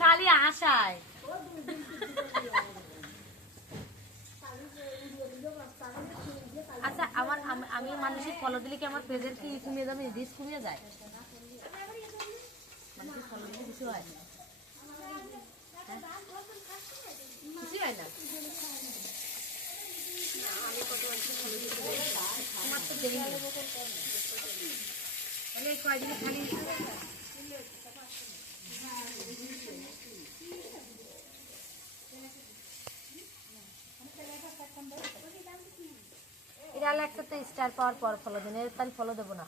খালি আশায় আচ্ছা আমার আমি মানুষের ফলো দিলে কি আমার পেজের কি কমিয়ে যাবে রিস্ক কমিয়ে যায় মানুষের ফলো দিলে কিছু হয় কিছু হয় না আমার তো দেরি তাহলে কয়দিন খালি এটা একসাথে স্টার পাওয়ার পর ফলো দিন এর তাহলে ফলো দেবো না